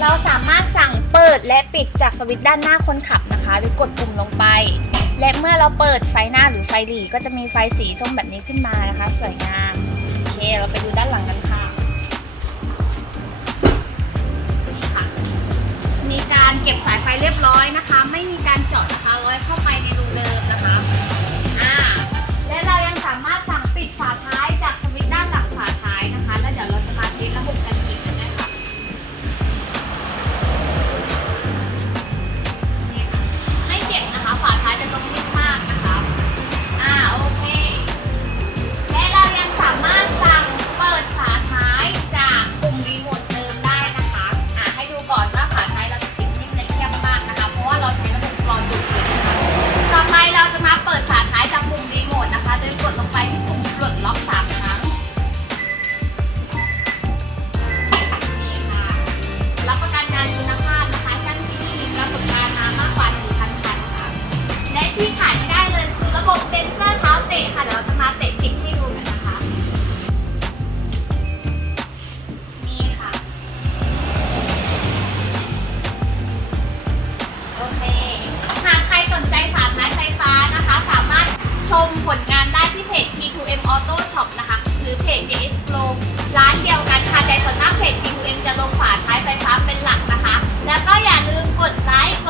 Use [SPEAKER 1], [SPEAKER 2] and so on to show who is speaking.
[SPEAKER 1] เราสามารถสั่งเปิดและปิดจากสวิตช์ด้านหน้าคนขับนะคะ หรือกดปุ่มลงไป และเมื่อเราเปิดไฟหน้าหรือไฟหลีก็จะมีไฟสีส้มแบบนี้ขึ้นมานะคะ สวยงามโอเค เราไปดูด้านหลังกันค่ะมีการเก็บสายไฟเรียบร้อยนะคะ ไม่มีการจอดนะคะ ลืมกดลงไป แล้วก็อย่าลืมกดไลค์กด